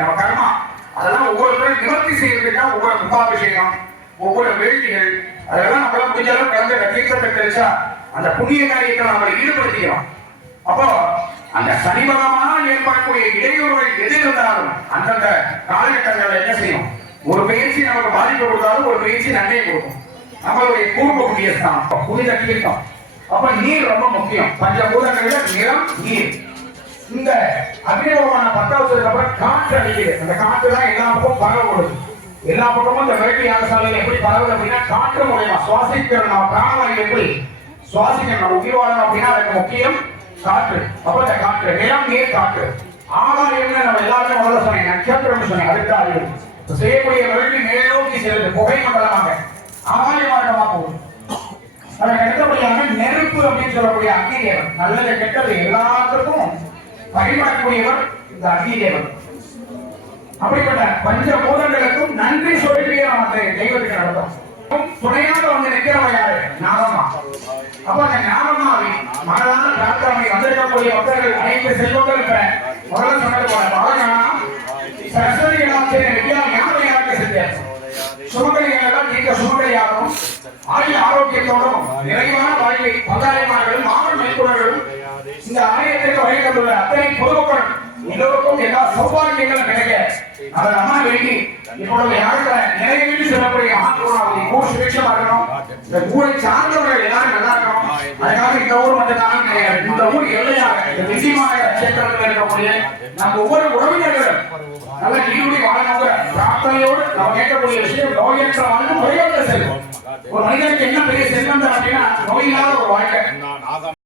நம்ம கர்மா. அதெல்லாம் ஒவ்வொருத்தரும் நிவர்த்தி செய்யறதுக்காக ஒவ்வொரு முகாபிஷேகம், ஒவ்வொரு வேள்விகள், அதெல்லாம் நம்மளால முடிஞ்ச அளவு கலந்து தீர்த்தத்தை தெளிச்சா அந்த புண்ணிய காரியத்தை நம்மளை ஈடுபடுத்திக்கிறோம். அப்போ அந்த சனி பகவானால் ஏற்படக்கூடிய இடையூறுகள் எது இருந்தாலும் அந்தந்த காலகட்டங்களில் என்ன செய்யும், ஒரு பயிற்சி நமக்கு பாதிப்பு கொடுத்தாலும் ஒரு பயிற்சி நன்மையை கொடுக்கும். நம்மளுடைய பூர்வ புண்ணிய ஸ்தானம் புனித தீர்த்தம். அப்ப நீர் ரொம்ப முக்கியம். பஞ்சபூதங்கள்ல நிலம், நீர். இந்த அக்னிபகவான 10வது அப்புறம் காற்று அடிக்குது. அந்த காற்று தான் எல்லா பக்கமும் பரவப்படுது. எல்லா பக்கமும் இந்த வேள்வி யாகசாலையில் எப்படி பரவுது அப்படின்னா காற்று மூலமா சுவாசிக்கிறோம். நம்ம பிராணவாயு எப்படி சுவாசிக்கணும், நம்ம உயிர் வாழணும் அப்படின்னா அதுக்கு முக்கியம் காற்று. அப்ப இந்த காற்று, நிலம், நீர், காற்று. ஆகாயம்னு நம்ம எல்லாருமே முதல்ல சொன்னேன், நட்சத்திரம் சொன்னேன். அதுக்கு அறிவு செய்யக்கூடிய வேள்வி மேலோக்கி செல்லுது, புகை மண்டலமாக ஆகாய மார்க்கமா போகுது. அதற்கு அடுத்தபடியாக நெருப்பு அப்படின்னு சொல்லக்கூடிய அக்னி தேவன். நல்லது கெட்டது எல்லாத்துக்கும் பயன்படக்கூடியவர் இந்த அக்னி தேவன். அப்படிப்பட்ட பஞ்சபூதங்களுக்கும் நன்றி சொல்லியே நம்ம தெய்வத்துக்கு நடத்தும். துணையாக வந்து நிற்கிறவங்க யாரு? நாகம்மா. அப்ப அந்த நாகம்மாவை மனதான பிரார்த்தனை வந்திருக்கக்கூடிய பக்தர்கள் அனைத்து செல்வங்கள் முதல்ல சொன்னது போல மகனா சரஸ்வதி ஞானமையாக செஞ்ச சுமங்கலிகளெல்லாம் நீங்க சுமங்கலியாகவும் ஆயுள் ஆரோக்கியத்தோடும் நிறைவான வாழ்வை பங்காளிமார்களும் மாவட்ட மேற்கொள்ளர்களும் இந்த ஆலயத்திற்கு வழங்கப்பட்டுள்ள அத்தனை பொதுமக்கள் எல்லோருக்கும் எல்லா சௌபாகியங்களும் கிடைக்க அதை நம்ம வேண்டி இப்பொழுது யாருக்கிற நிறைவேற்றி சொல்லக்கூடிய ஆத்மாவதி ஊர் சுபிட்சமா இருக்கணும். இந்த ஊரை சார்ந்தவர்கள் எல்லாரும் நல்லா இருக்கணும். அதுக்காக இந்த ஊர் மட்டும் தான் கிடையாது. இந்த ஊர் எல்லையாக இந்த திசைமாக கஷேத்திரத்தில் இருக்கக்கூடிய நம்ம ஒவ்வொரு உறவினர்களும் நல்ல நீடுடி வாழணுங்கிற பிரார்த்தனையோடு நம்ம கேட்கக்கூடிய விஷயம் நோயற்ற வாழ்ந்து முறையோடு செல்வம். ஒரு மனிதனுக்கு என்ன பெரிய செல்வம் அப்படின்னா நோயில்லாத ஒரு வாழ்க்கை.